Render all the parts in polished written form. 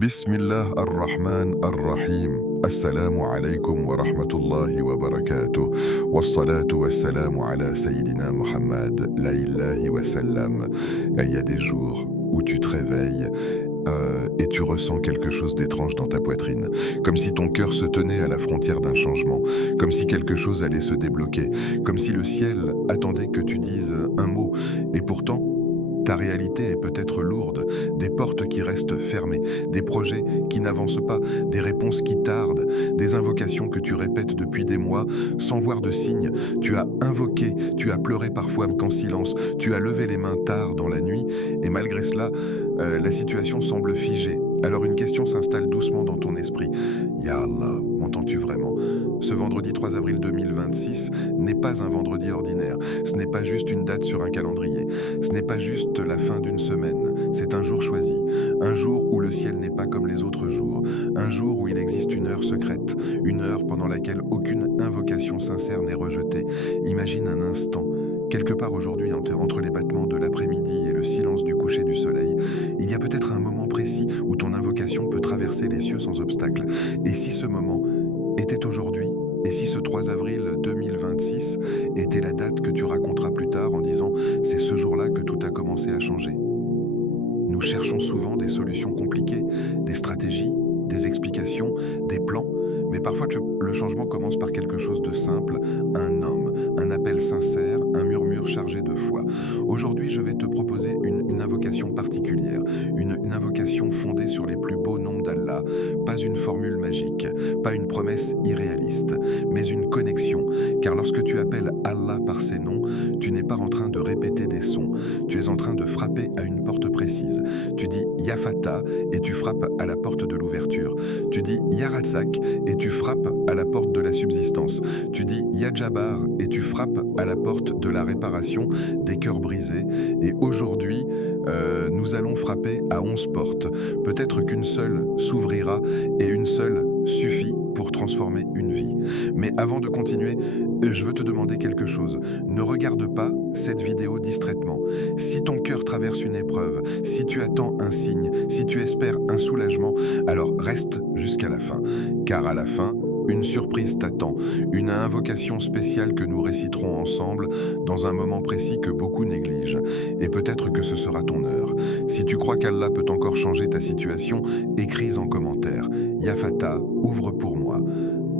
Bismillah ar-Rahman ar-Rahim. Assalamu alaikum wa rahmatullahi wa barakatuh. Wassalatu wassalamu ala Sayyidina Muhammad, la ilahi wa sallam. Il y a des jours où tu te réveilles et tu ressens quelque chose d'étrange dans ta poitrine, comme si ton cœur se tenait à la frontière d'un changement, comme si quelque chose allait se débloquer, comme si le ciel attendait que tu dises un mot, et pourtant, ta réalité est peut-être lourde, des portes qui restent fermées, des projets qui n'avancent pas, des réponses qui tardent, des invocations que tu répètes depuis des mois sans voir de signes. Tu as invoqué, tu as pleuré parfois qu'en silence, tu as levé les mains tard dans la nuit et malgré cela, la situation semble figée. Alors une question s'installe doucement dans ton esprit. Ya Allah, m'entends-tu vraiment? Ce vendredi 3 avril 2026 n'est pas un vendredi ordinaire. Ce n'est pas juste une date sur un calendrier. Ce n'est pas juste la fin d'une semaine. C'est un jour choisi. Un jour où le ciel n'est pas comme les autres jours. Un jour où il existe une heure secrète. Une heure pendant laquelle aucune invocation sincère n'est rejetée. Imagine un instant. Quelque part aujourd'hui, entre les battements de l'après-midi et le silence du coucher du soleil, il y a peut-être un moment précis où ton invocation peut traverser les cieux sans obstacle. Et si ce moment était aujourd'hui, et si ce 3 avril 2026 était la date que tu raconteras plus tard en disant « c'est ce jour-là que tout a commencé à changer ». Nous cherchons souvent des solutions compliquées, des stratégies, des explications, des plans, mais parfois le changement commence par quelque chose de simple, un homme, un appel sincère, un murmure chargé de foi. Aujourd'hui, je vais te proposer une invocation particulière, une invocation fondée sur les plus beaux noms d'Allah, pas une formule magique, pas une promesse irréaliste, mais une connexion, car lorsque tu appelles Allah par ses noms, tu n'es pas en train de répéter des sons, tu es en train de frapper à une porte précise. Tu dis Ya Fatah et tu frappes à la porte de l'ouverture. Tu dis Ya Razzaq et tu frappes à la porte de la subsistance. Tu dis Ya Jabbar et tu frappes à la porte de la réparation des cœurs brisés. Et aujourd'hui, nous allons frapper à 11 portes. Peut-être qu'une seule s'ouvrira et une seule suffit pour transformer une vie. Mais avant de continuer, je veux te demander quelque chose. Ne regarde pas cette vidéo distraitement. Si ton cœur traverse une épreuve, si tu attends un signe, si tu espères un soulagement, alors reste jusqu'à la fin. Car à la fin, une surprise t'attend, une invocation spéciale que nous réciterons ensemble dans un moment précis que beaucoup négligent. Et peut-être que ce sera ton heure. Si tu crois qu'Allah peut encore changer ta situation, écris en commentaire. Ya Fatah, ouvre pour moi.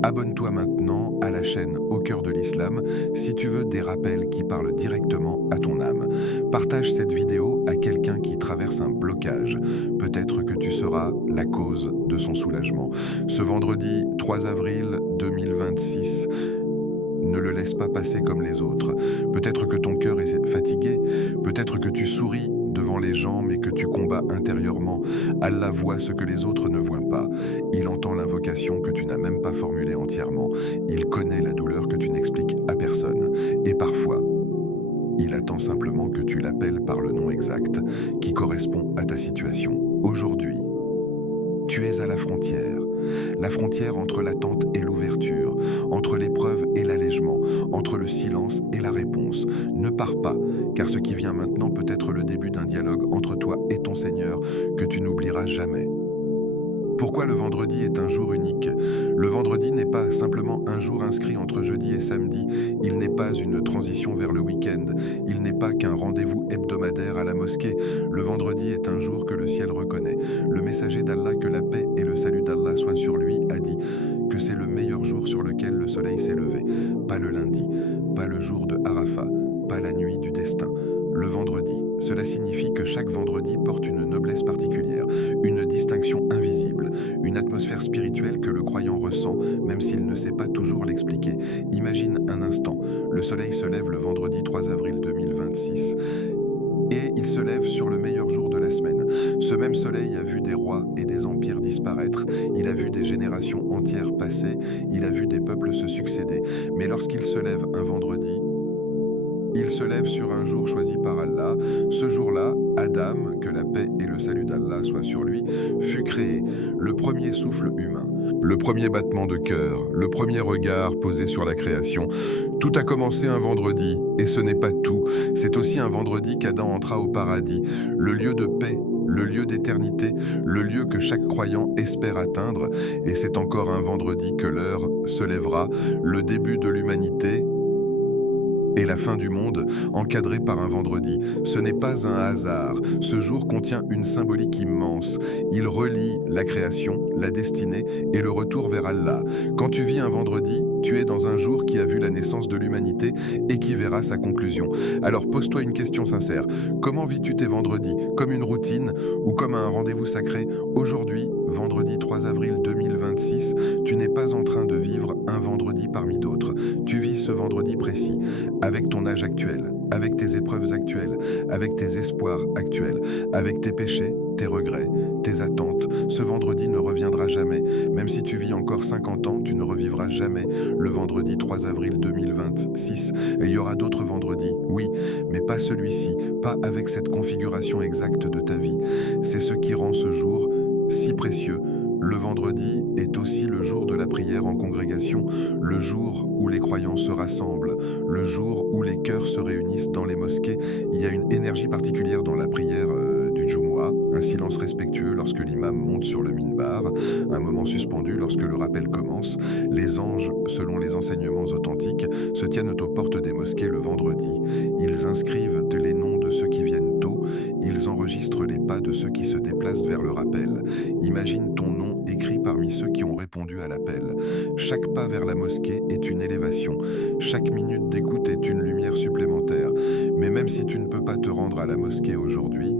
Abonne-toi maintenant à la chaîne Au cœur de l'Islam si tu veux des rappels qui parlent directement à ton âme. Partage cette vidéo à quelqu'un qui traverse un blocage. Peut-être que tu seras la cause de son soulagement. Ce vendredi 3 avril 2026, ne le laisse pas passer comme les autres. Peut-être que ton cœur est fatigué, peut-être que tu souris devant les gens mais que tu combats intérieurement. Allah voit ce que les autres ne voient pas. Il entend l'invocation que tu n'as même pas formulée entièrement. Il connaît la douleur que tu n'expliques à personne. Et parfois, il attend simplement que tu l'appelles par le nom exact qui correspond à ta situation. Aujourd'hui, tu es à la frontière entre l'attente et l'ouverture, entre l'épreuve et l'allègement, entre le silence et la réponse. Ne pars pas, car ce qui vient maintenant peut être le début d'un dialogue entre toi et ton Seigneur que tu n'oublieras jamais. Pourquoi le vendredi est un jour unique? Le vendredi n'est pas simplement un jour inscrit entre jeudi et samedi, il n'est pas une transition vers le week-end, il n'est pas qu'un rendez-vous hebdomadaire à la mosquée. Le vendredi est un jour que le ciel reconnaît. Le messager d'Allah, que la paix et le salut d'Allah soient sur lui, a dit que c'est le meilleur jour sur lequel le soleil s'est levé. Pas le lundi, pas le jour de Arafat, pas la nuit du destin. Le vendredi, cela signifie que chaque vendredi porte une noblesse particulière, une distinction invisible, une atmosphère spirituelle que le croyant ressent, même s'il ne sait pas toujours l'expliquer. Imagine un instant, le soleil se lève le vendredi 3 avril 2026 et il se lève sur le meilleur jour de la semaine. Ce même soleil a vu des rois et des empires disparaître, il a vu des générations entières passer, il a vu des peuples se succéder. Mais lorsqu'il se lève un vendredi, il se lève sur un jour choisi par Allah. Ce jour-là, Adam, que la paix et le salut d'Allah soient sur lui, fut créé, le premier souffle humain, le premier battement de cœur, le premier regard posé sur la création. Tout a commencé un vendredi, et ce n'est pas tout. C'est aussi un vendredi qu'Adam entra au paradis, le lieu de paix, le lieu d'éternité, le lieu que chaque croyant espère atteindre, et c'est encore un vendredi que l'heure se lèvera, le début de l'humanité et la fin du monde, encadré par un vendredi. Ce n'est pas un hasard. Ce jour contient une symbolique immense. Il relie la création, la destinée et le retour vers Allah. Quand tu vis un vendredi, tu es dans un jour qui a vu la naissance de l'humanité et qui verra sa conclusion. Alors pose-toi une question sincère. Comment vis-tu tes vendredis? Comme une routine ou comme un rendez-vous sacré? Aujourd'hui, vendredi 3 avril 2026, tu n'es pas en train de vivre un vendredi parmi d'autres. Tu vis ce vendredi précis, avec ton âge actuel, avec tes épreuves actuelles, avec tes espoirs actuels, avec tes péchés, tes regrets, tes attentes. Ce vendredi ne reviendra jamais. Même si tu vis encore 50 ans, tu ne revivras jamais le vendredi 3 avril 2026. Et il y aura d'autres vendredis, oui, mais pas celui-ci, pas avec cette configuration exacte de ta vie. C'est ce qui rend ce jour si précieux. Le vendredi est aussi le jour de la prière en congrégation, le jour où les croyants se rassemblent, le jour où les cœurs se réunissent dans les mosquées. Il y a une énergie particulière dans la prière du Jumu'ah, un silence respectueux lorsque l'imam monte sur le minbar, un moment suspendu lorsque le rappel commence. Les anges, selon les enseignements authentiques, se tiennent aux portes des mosquées le vendredi. Ils inscrivent les noms de ceux qui viennent tôt, ils enregistrent les pas de ceux qui se déplacent vers le rappel. Imagine ton nom écrit parmi ceux qui ont répondu à l'appel. Chaque pas vers la mosquée est une élévation. Chaque minute d'écoute est une lumière supplémentaire. Mais même si tu ne peux pas te rendre à la mosquée aujourd'hui,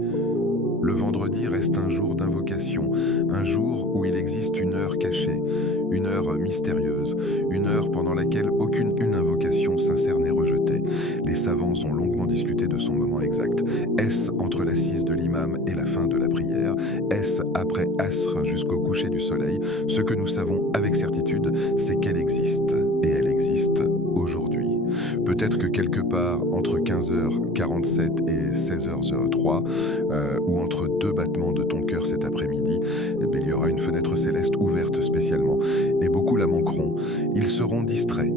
le vendredi reste un jour d'invocation, un jour où il existe une heure cachée, une heure mystérieuse, une heure pendant laquelle aucune invocation sincère n'est rejetée. Les savants ont longuement discuté de son moment exact. Est-ce entre l'assise de l'imam et la fin de la prière? Est-ce après Asr jusqu'au coucher du soleil? Ce que nous savons avec certitude, c'est qu'elle existe, et elle existe aujourd'hui. Peut-être que quelque part entre 15h47 et 16h03, ou entre deux battements de ton cœur cet après-midi, il y aura une fenêtre céleste ouverte spécialement, et beaucoup la manqueront. Ils seront distraits,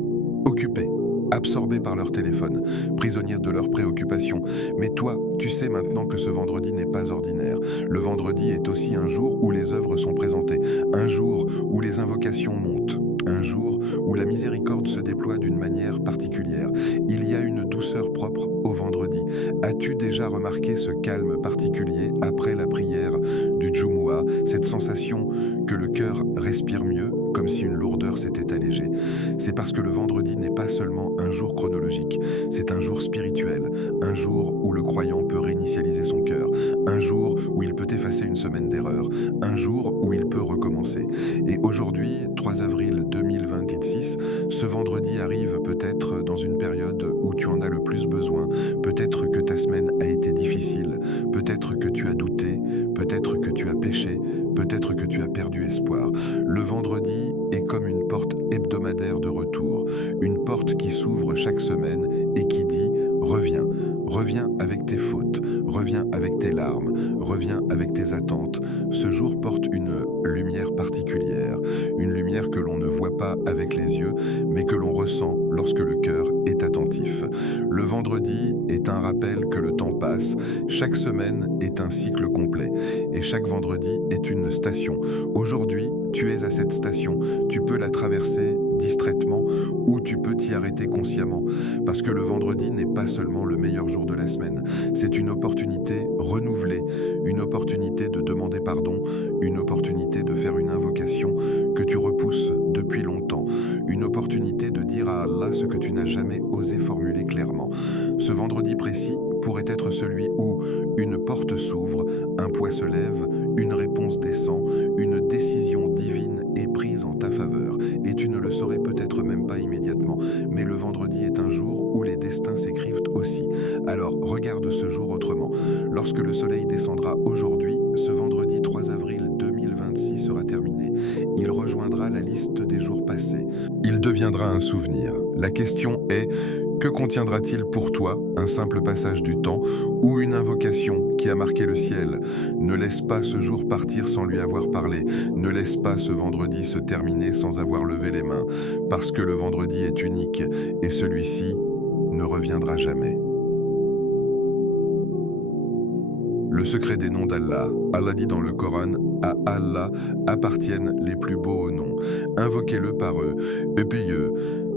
occupés, absorbés par leur téléphone, prisonniers de leurs préoccupations. Mais toi, tu sais maintenant que ce vendredi n'est pas ordinaire. Le vendredi est aussi un jour où les œuvres sont présentées, un jour où les invocations montent, un jour où la miséricorde se déploie d'une manière particulière. Il y a une douceur propre au vendredi. As-tu déjà remarqué ce calme particulier après la prière du Jumu'ah, cette sensation que le cœur respire mieux, comme si une lourdeur s'était allégée? C'est parce que le vendredi n'est pas seulement un jour chronologique, c'est un jour spirituel, un jour où le croyant peut réinitialiser son cœur, un jour où il peut effacer une semaine d'erreur, un jour où il peut recommencer. Et aujourd'hui, 3 avril 2026, ce vendredi arrive peut-être dans une période où tu en as le plus besoin. Peut-être que ta semaine a été difficile, peut-être que tu as douté, peut-être que tu as péché, peut-être que tu as perdu espoir. Le vendredi est comme une porte hebdomadaire de retour, une porte qui s'ouvre chaque semaine et qui dit « Reviens ». Reviens avec tes fautes, reviens avec tes larmes, reviens avec tes attentes. Ce jour porte une lumière particulière, une lumière que l'on ne voit pas avec les yeux, mais que l'on ressent lorsque le cœur est attentif. Le vendredi est un rappel que le temps passe, chaque semaine est un cycle complet, et chaque vendredi est une station. Aujourd'hui, tu es à cette station, tu peux la traverser distraitement ou tu peux t'y arrêter consciemment, parce que le vendredi n'est pas seulement le meilleur jour de la semaine, c'est une opportunité renouvelée, une opportunité de demander pardon, une opportunité de faire une invocation que tu repousses depuis longtemps, une opportunité de dire à Allah ce que tu n'as jamais osé formuler clairement. Ce vendredi précis pourrait être celui où une porte s'ouvre, un poids se lève, une réponse descend, une décision divine est prise en ta faveur, et tu ne le saurais peut-être même pas immédiatement, mais le vendredi est un jour où les destins s'écrivent aussi. Alors regarde ce jour autrement. Lorsque le soleil descendra aujourd'hui, ce vendredi 3 avril 2026 sera terminé. Il rejoindra la liste des jours passés. Il deviendra un souvenir. La question est: que contiendra-t-il pour toi un simple passage du temps ou une invocation qui a marqué le ciel? Ne laisse pas ce jour partir sans lui avoir parlé. Ne laisse pas ce vendredi se terminer sans avoir levé les mains, parce que le vendredi est unique et celui-ci ne reviendra jamais. Le secret des noms d'Allah. Allah dit dans le Coran, à Allah appartiennent les plus beaux noms. Invoquez-le par eux. Et puis,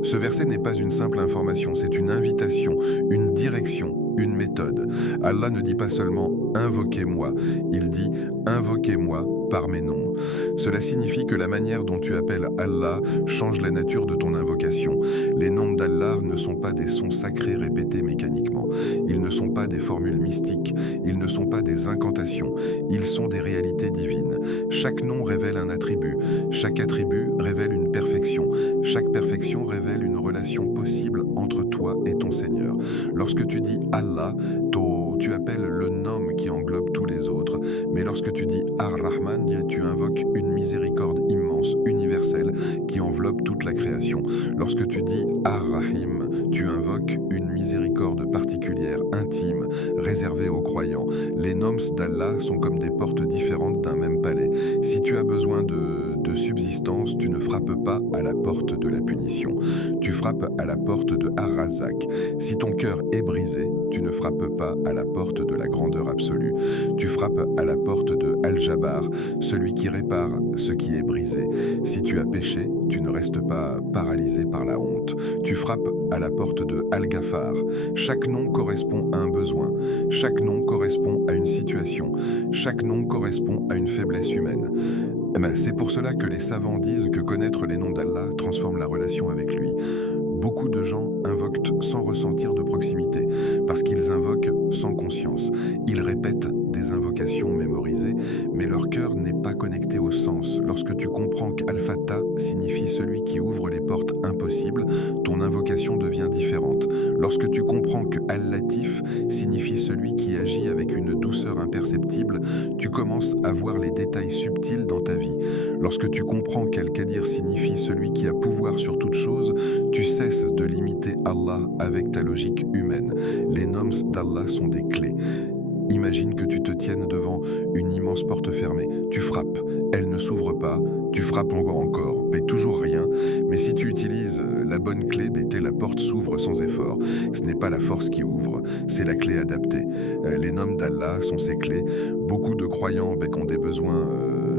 ce verset n'est pas une simple information, c'est une invitation, une direction, une méthode. Allah ne dit pas seulement « invoquez-moi », il dit « invoquez-moi » par mes noms. Cela signifie que la manière dont tu appelles Allah change la nature de ton invocation. Les noms d'Allah ne sont pas des sons sacrés répétés mécaniquement. Ils ne sont pas des formules mystiques. Ils ne sont pas des incantations. Ils sont des réalités divines. Chaque nom révèle un attribut. Chaque attribut révèle une perfection. Chaque perfection révèle une relation possible entre toi et ton Seigneur. Lorsque tu dis Allah, tu appelles le nom qui englobe tous les autres, mais lorsque tu dis Ar-Rahman, tu invoques une miséricorde immense, universelle, qui enveloppe toute la création. Lorsque tu dis Ar-Rahim, tu invoques une miséricorde particulière, intime, réservée aux croyants. Les noms d'Allah sont comme des portes différentes d'un même palais. Si tu as besoin de subsistance, tu ne frappes pas à la porte de la punition. Tu frappes à la porte de Ar-Razak. Si ton cœur est brisé, tu ne frappes pas à la porte de la grandeur absolue. Tu frappes à la porte de Al-Jabbar, celui qui répare ce qui est brisé. Si tu as péché, tu ne restes pas paralysé par la honte. Tu frappes à la porte de Al-Ghaffar. Chaque nom correspond à un besoin. Chaque nom correspond à une situation. Chaque nom correspond à une faiblesse humaine. C'est pour cela que les savants disent que connaître les noms d'Allah transforme la relation avec lui. Beaucoup de gens invoquent sans ressentir de proximité, parce qu'ils invoquent sans conscience. Ils répètent des invocations mémorisées, mais leur cœur n'est pas connecté au sens. Lorsque tu comprends qu'Al-Fattah signifie celui qui ouvre les portes impossibles, ton invocation devient différente. Lorsque tu comprends que Al-Latif signifie celui qui agit avec une douceur imperceptible, tu commences à voir les détails subtils dans ta vie. Lorsque tu comprends qu'Al-Qadir signifie celui qui a pouvoir sur toute chose, tu cesses de limiter Allah avec ta logique humaine. Les noms d'Allah sont des clés. Imagine que tu te tiennes devant une immense porte fermée. Tu frappes, elle ne s'ouvre pas. Tu frappes encore, mais toujours rien. Mais si tu utilises la bonne clé, la porte s'ouvre sans effort. Ce n'est pas la force qui ouvre, c'est la clé adaptée. Les noms d'Allah sont ces clés. Beaucoup de croyants ont des besoins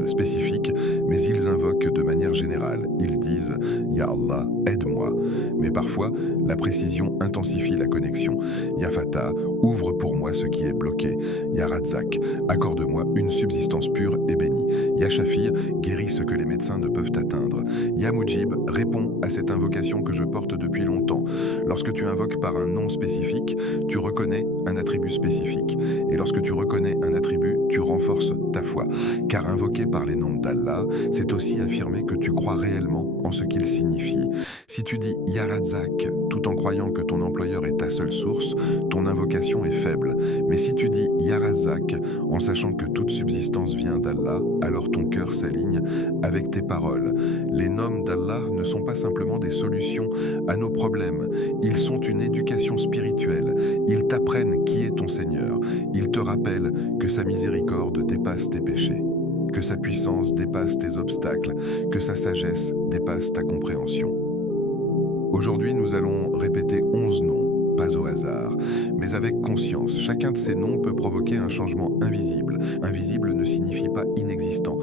spécifiques, mais ils invoquent de manière générale. Ils disent « Ya Allah, aide-moi ». Mais parfois, la précision intensifie la connexion. « Ya Fatah, ouvre pour moi ce qui est bloqué. Ya Razak, accorde-moi une subsistance pure et bénie. Ya Shafir, guéris ce que les médecins ne peuvent atteindre. Ya Mujib, réponds à cette invocation que je porte depuis longtemps. Lorsque tu invoques par un nom spécifique, tu reconnais un attribut spécifique. Et lorsque tu reconnais un attribut, tu renforces ta foi. Car invoquer par les noms d'Allah, c'est aussi affirmer que tu crois réellement en ce qu'il signifie. Si tu dis Ya Razak, tout en croyant que ton employeur est ta seule source, ton invocation est faible. Mais si tu dis Ya Razak, en sachant que toute subsistance vient d'Allah, alors ton cœur s'aligne avec tes paroles. Les noms d'Allah ne sont pas simplement des solutions à nos problèmes. Ils sont une éducation spirituelle. Ils t'apprennent qui est ton Seigneur. Ils te rappellent que sa miséricorde dépasse tes péchés, que sa puissance dépasse tes obstacles, que sa sagesse dépasse ta compréhension. Aujourd'hui, nous allons répéter 11 noms, pas au hasard, mais avec conscience. Chacun de ces noms peut provoquer un changement invisible. Invisible ne signifie pas inexistant.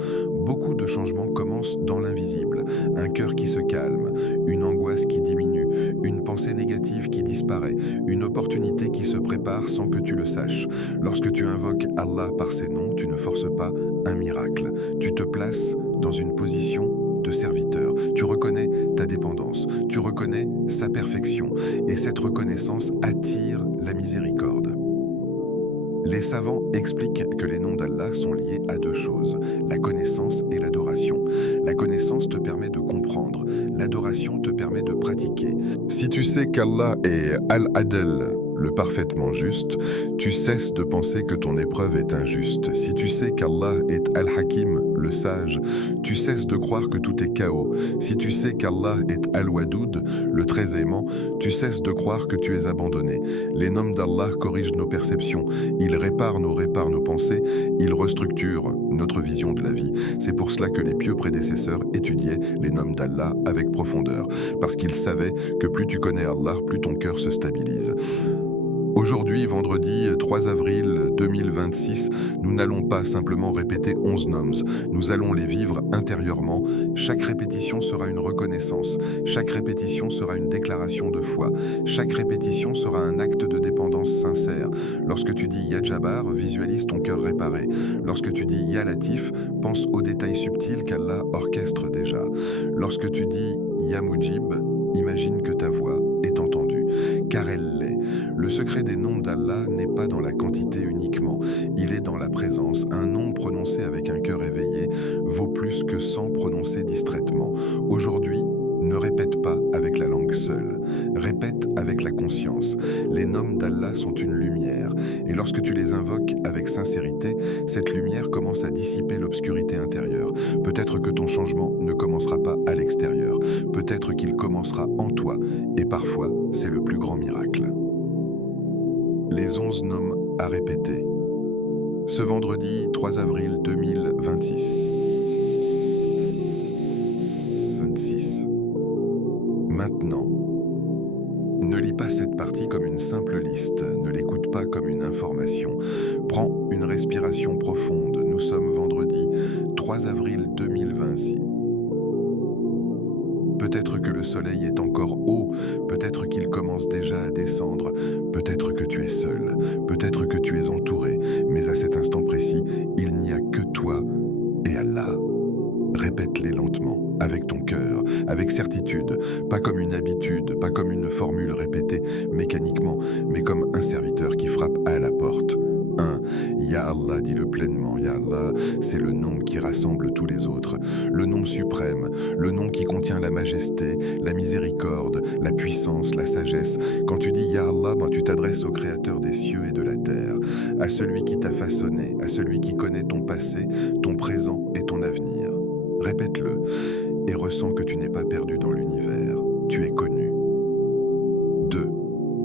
Beaucoup de changements commencent dans l'invisible. Un cœur qui se calme, une angoisse qui diminue, une pensée négative qui disparaît, une opportunité qui se prépare sans que tu le saches. Lorsque tu invoques Allah par ses noms, tu ne forces pas un miracle. Tu te places dans une position de serviteur. Tu reconnais ta dépendance, tu reconnais sa perfection, et cette reconnaissance attire la miséricorde. Les savants expliquent que les noms d'Allah sont liés à deux choses, la connaissance et l'adoration. La connaissance te permet de comprendre, l'adoration te permet de pratiquer. Si tu sais qu'Allah est Al-Adl, le parfaitement juste, tu cesses de penser que ton épreuve est injuste. Si tu sais qu'Allah est Al-Hakim, le sage, tu cesses de croire que tout est chaos. Si tu sais qu'Allah est Al-Wadoud, le très aimant, tu cesses de croire que tu es abandonné. Les noms d'Allah corrigent nos perceptions, ils réparent nos pensées, ils restructurent notre vision de la vie. C'est pour cela que les pieux prédécesseurs étudiaient les noms d'Allah avec profondeur, parce qu'ils savaient que plus tu connais Allah, plus ton cœur se stabilise. Aujourd'hui, vendredi 3 avril 2026, nous n'allons pas simplement répéter 11 noms, nous allons les vivre intérieurement. Chaque répétition sera une reconnaissance, chaque répétition sera une déclaration de foi, chaque répétition sera un acte de dépendance sincère. Lorsque tu dis Ya Jabbar, visualise ton cœur réparé. Lorsque tu dis Ya Latif, pense aux détails subtils qu'Allah orchestre déjà. Lorsque tu dis Ya Mujib, imagine que ta voix est entendue, car elle l'est. Le secret des noms d'Allah n'est pas dans la quantité uniquement, il est dans la présence. Un nom prononcé avec un cœur éveillé vaut plus que 100 prononcés distraitement. Aujourd'hui, ne répète pas avec la langue seule, répète avec la conscience. Les noms d'Allah sont une lumière, et lorsque tu les invoques avec sincérité, cette lumière commence à dissiper l'obscurité intérieure. Peut-être que ton changement ne commencera pas à l'extérieur, peut-être qu'il commencera en toi, et parfois, c'est le plus grand miracle. Les 11 noms à répéter. Ce vendredi 3 avril 2026. Maintenant, ne lis pas cette partie comme une simple liste, ne l'écoute pas comme une information. Prends une respiration profonde. Nous sommes vendredi 3 avril 2026. Peut-être que le soleil est encore haut, peut-être qu'il commence déjà à descendre, peut-être que tu es seul, peut-être que tu es entouré, mais à cet instant précis, il n'y a que toi et Allah. Répète-les lentement, avec ton cœur, avec certitude, pas comme une habitude, pas comme une formule répétée mécaniquement, mais comme un serviteur qui frappe à la porte. 1. Ya Allah, dis-le pleinement. Ya Allah, c'est le nom qui rassemble tous les autres. Le nom suprême, le nom qui contient la majesté, la miséricorde, la puissance, la sagesse. Quand tu dis Ya Allah, tu t'adresses au Créateur des cieux et de la terre, à celui qui t'a façonné, à celui qui connaît ton passé, ton présent et ton avenir. Répète-le et ressens que tu n'es pas perdu dans l'univers. Tu es connu. 2.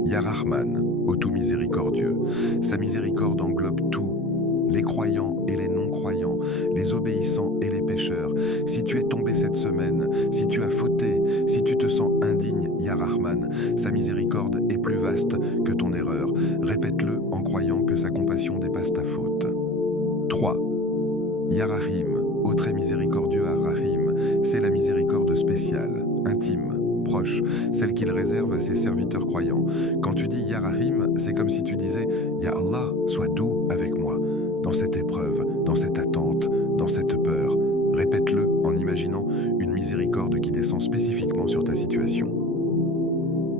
Ya Rahman, ô tout miséricordieux. Sa miséricorde englobe tout, les croyants et les non-croyants, les obéissants et les pécheurs. Si tu es tombé cette semaine, si tu as fauté, si tu te sens indigne, Ya Rahman, sa miséricorde est plus vaste que ton erreur. Répète-le en croyant que sa compassion dépasse ta faute. 3. Ya Rahim, ô très miséricordieux Ar-Rahim, c'est la miséricorde spéciale, intime, proche, celle qu'il réserve à ses serviteurs croyants. Quand tu dis Ya Rahim, c'est comme si tu disais Ya Allah, sois doux avec moi, dans cette épreuve, dans cette attente, dans cette peur. Répète-le en imaginant une miséricorde qui descend spécifiquement sur ta situation.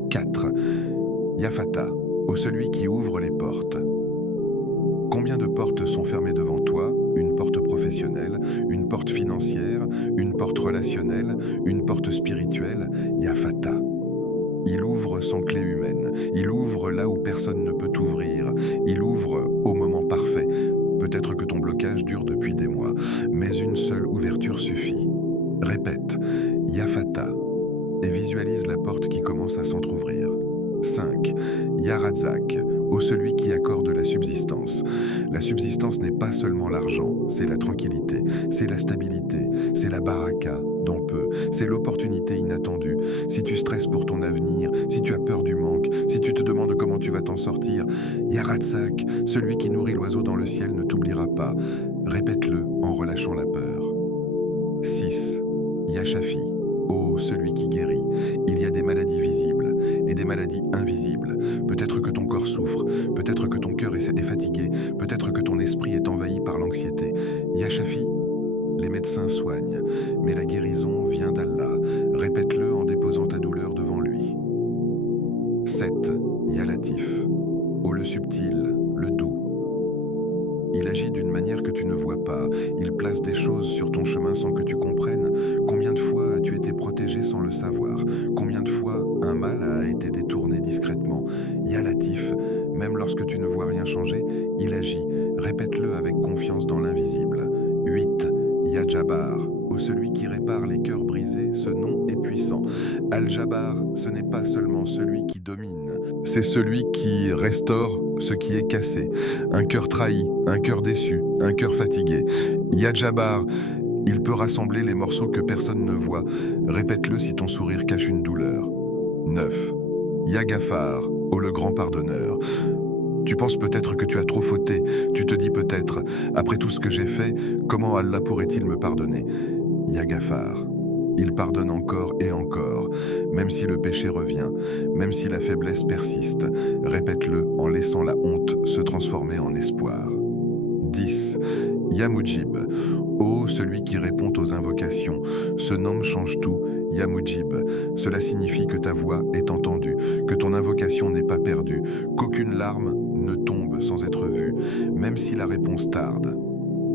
4. Ya Fatah, ô celui qui ouvre les portes. Combien de portes sont fermées devant toi? Une porte professionnelle, une porte financière, une porte relationnelle, une porte spirituelle. Ya Fatah. Il ouvre sans clé humaine. Il ouvre là où personne ne peut t'ouvrir. Il ouvre au moment parfait. Peut-être que ton blocage dure depuis des mois, mais une seule ouverture suffit. Répète, Ya Fatah, et visualise la porte qui commence à s'entrouvrir. 5. Ya Razak, ô celui qui accorde la subsistance. La subsistance n'est pas seulement l'argent, c'est la tranquillité, c'est la stabilité, c'est la baraka dans peu, c'est l'opportunité inattendue. Si tu stresses pour ton avenir, si tu as peur du manque, si tu te demandes comment tu vas t'en sortir, Ya Razak, celui qui nourrit l'oiseau dans le ciel ne t'oubliera pas. Répète-le en relâchant la peur. 6. Ya Shafi, ô celui qui guérit. Il y a des maladies visibles et des maladies invisibles. Peut-être que ton corps souffre, peut-être que ton cœur est fatigué, peut-être que ton esprit est envahi par l'anxiété. Ya Shafi, les médecins soignent, mais la guérison vient d'Allah. Répète-le en déposant ta douleur devant lui. 7. Ya Latif, ô le subtil, le doux. Il agit d'une manière que tu ne vois pas. Il place des choses sur ton chemin sans que tu comprennes. Combien de fois as-tu été protégé sans le savoir? Combien de fois un mal a été détourné discrètement? Ya Latif, même lorsque tu ne vois rien changer, il agit. Répète-le avec confiance dans l'invisible. 8. Ya Jabbar, ô celui qui répare les cœurs brisés, ce nom est puissant. Al-Jabbar, ce n'est pas seulement celui qui domine, c'est celui qui restaure ce qui est cassé. Un cœur trahi, un cœur déçu, un cœur fatigué. Ya Jabbar, il peut rassembler les morceaux que personne ne voit. Répète-le si ton sourire cache une douleur. 9. Ya Ghaffar, ô le grand pardonneur. Tu penses peut-être que tu as trop fauté. Tu te dis peut-être, après tout ce que j'ai fait, comment Allah pourrait-il me pardonner? Ya Ghaffar. Il pardonne encore et encore, même si le péché revient, même si la faiblesse persiste. Répète-le en laissant la honte se transformer en espoir. 10. Ya Mujib. Ô celui qui répond aux invocations, ce nom change tout. Ya Mujib. Cela signifie que ta voix est entendue, que ton invocation n'est pas perdue, qu'aucune larme ne tombe sans être vue, même si la réponse tarde.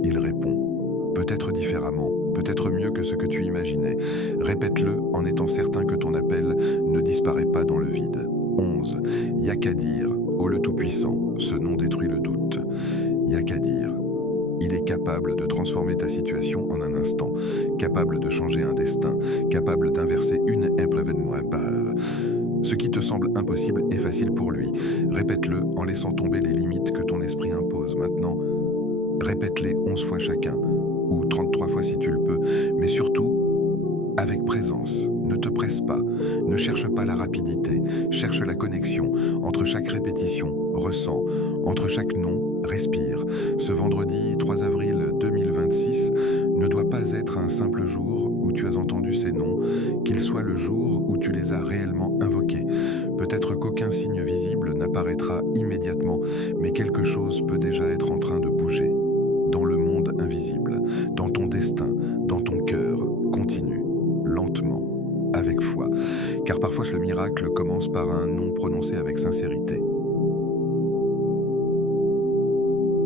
Il répond, peut-être différemment, peut-être mieux que ce que tu imaginais. Répète-le en étant certain que ton appel ne disparaît pas dans le vide. 11. Ya Qadir, ô le Tout-Puissant, ce nom détruit le doute. Ya Qadir. Il est capable de transformer ta situation en un instant, capable de changer un destin, capable d'inverser une épreuve. Ce qui te semble impossible est facile pour lui. Répète-le en laissant tomber les limites que ton esprit impose. Maintenant, répète-les 11 fois chacun, ou 33 fois si tu le peux, mais surtout, avec présence. Ne te presse pas, ne cherche pas la rapidité, cherche la connexion. Entre chaque répétition, ressens. Entre chaque nom, respire. Ce vendredi 3 avril 2026 ne doit pas être un simple jour où tu as entendu ces noms, qu'il soit le jour où tu les as réellement invoqués. Peut-être qu'aucun signe visible n'apparaîtra immédiatement, mais quelque chose peut déjà être en train de bouger. Dans le monde invisible, dans ton destin, dans ton cœur, continue, lentement, avec foi, car parfois le miracle commence par un nom prononcé avec sincérité.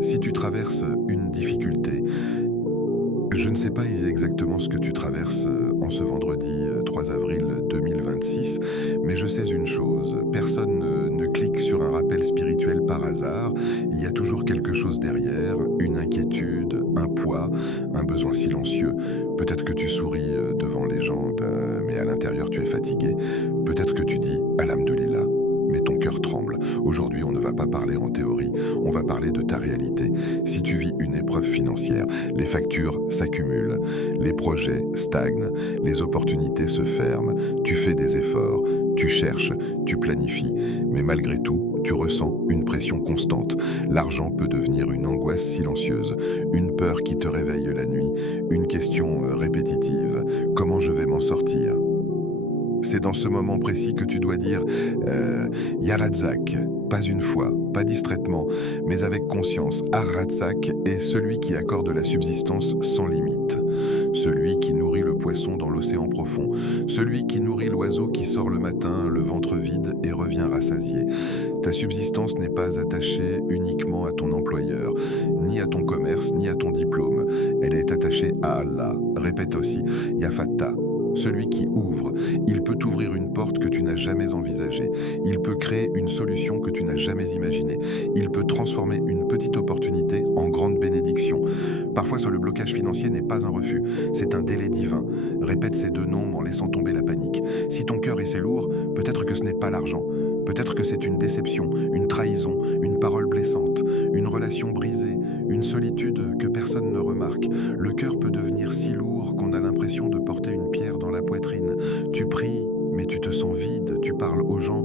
Si tu traverses une difficulté, je ne sais pas exactement ce que tu traverses en ce vendredi 3 avril 2026, mais je sais une chose, personne ne clique sur un rappel spirituel par hasard, il y a toujours quelque chose derrière, une inquiétude, un poids, un besoin silencieux. Peut-être que tu souris devant les gens, mais à l'intérieur tu es fatigué. Peut-être que tu dis « Alhamdoulilah », mais ton cœur tremble. Aujourd'hui, on ne va pas parler en théorie, on va parler de ta réalité. Si tu vis une épreuve financière, les factures s'accumulent, les projets stagnent, les opportunités se ferment, tu fais des efforts, tu cherches, tu planifies, mais malgré tout, tu ressens une pression constante. L'argent peut devenir une angoisse silencieuse, une peur qui te réveille la nuit, une question répétitive. Comment je vais m'en sortir ? C'est dans ce moment précis que tu dois dire Ya Razzaq, pas une fois, pas distraitement, mais avec conscience. Ar-Razzaq est celui qui accorde la subsistance sans limite, celui qui nourrit le poisson dans l'océan profond, celui qui nourrit l'oiseau qui sort le matin, le ventre vide et revient rassasié. Ta subsistance n'est pas attachée uniquement à ton employeur, ni à ton commerce, ni à ton diplôme. Elle est attachée à Allah. Répète aussi Ya Fattah. Celui qui ouvre, il peut t'ouvrir une porte que tu n'as jamais envisagée. Il peut créer une solution que tu n'as jamais imaginée. Il peut transformer une petite opportunité en grande bénédiction. Parfois, le blocage financier n'est pas un refus, c'est un délai divin. Répète ces deux noms en laissant tomber la panique. Si ton cœur est lourd, peut-être que ce n'est pas l'argent. Peut-être que c'est une déception, une trahison, une parole blessante, une relation brisée, une solitude que personne ne remarque. Le cœur peut devenir si lourd qu'on a l'impression de porter une pierre dans la poitrine. Tu pries, mais tu te sens vide. Tu parles aux gens,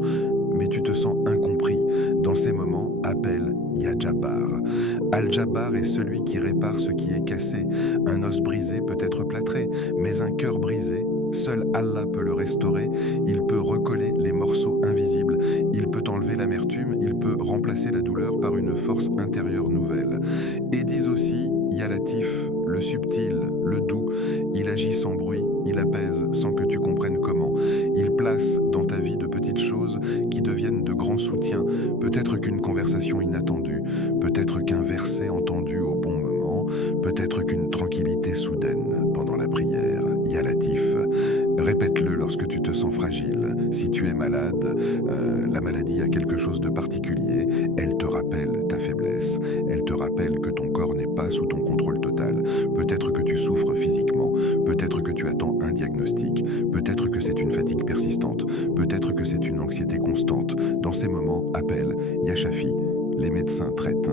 mais tu te sens incompris. Dans ces moments, appelle Ya Jabbar. Al-Jabbar est celui qui répare ce qui est cassé. Un os brisé peut être plâtré, mais un cœur brisé, seul Allah peut le restaurer. Il peut recoller les morceaux invisibles. Il peut enlever l'amertume. Il peut remplacer la douleur par une force intérieure nouvelle. Et dis aussi Ya Latif, le subtil, le doux. Il agit sans bruit. Il apaise sans que tu comprennes comment. Il place dans ta vie de petites choses qui deviennent de grands soutiens. Peut-être qu'une conversation inattendue, peut-être qu'un verset entendu au bon moment, peut-être qu'une tranquillité soudaine pendant la prière. Ya Latif, répète-le lorsque tu te sens fragile. Si tu es malade, la maladie a quelque chose de particulier. Elle te rappelle ta faiblesse. Elle te rappelle que ton corps n'est pas sous ton contrôle total. Peut-être que tu souffres physiquement. Peut-être que tu attends un diagnostic. Peut-être que c'est une fatigue persistante. Peut-être que c'est une anxiété constante. Dans ces moments, appelle Ya Shafi. Les médecins traitent.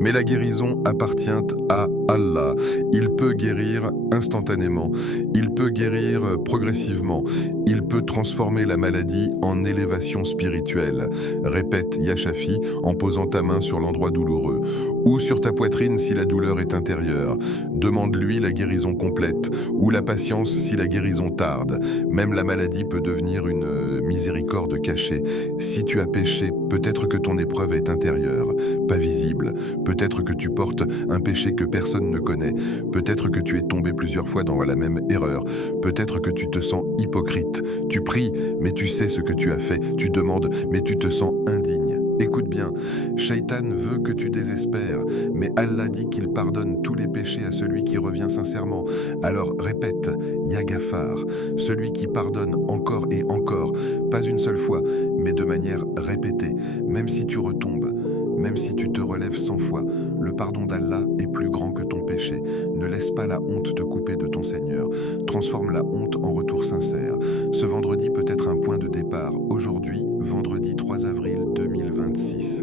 Mais la guérison appartient à Allah. Il peut guérir instantanément, il peut guérir progressivement, il peut transformer la maladie en élévation spirituelle. Répète Ya Shafi en posant ta main sur l'endroit douloureux ou sur ta poitrine si la douleur est intérieure. Demande-lui la guérison complète ou la patience si la guérison tarde. Même la maladie peut devenir une miséricorde cachée. Si tu as péché, peut-être que ton épreuve est intérieure, pas visible. Peut-être que tu portes un péché que personne ne connaît. Peut-être que tu es tombé plusieurs fois dans la même erreur. Peut-être que tu te sens hypocrite. Tu pries, mais tu sais ce que tu as fait. Tu demandes, mais tu te sens indigne. Écoute bien, Shaitan veut que tu désespères, mais Allah dit qu'il pardonne tous les péchés à celui qui revient sincèrement. Alors répète, Ya Ghaffar, celui qui pardonne encore et encore, pas une seule fois, mais de manière répétée, même si tu retombes. Même si tu te relèves 100 fois, le pardon d'Allah est plus grand que ton péché. Ne laisse pas la honte te couper de ton Seigneur. Transforme la honte en retour sincère. Ce vendredi peut être un point de départ. Aujourd'hui, vendredi 3 avril 2026.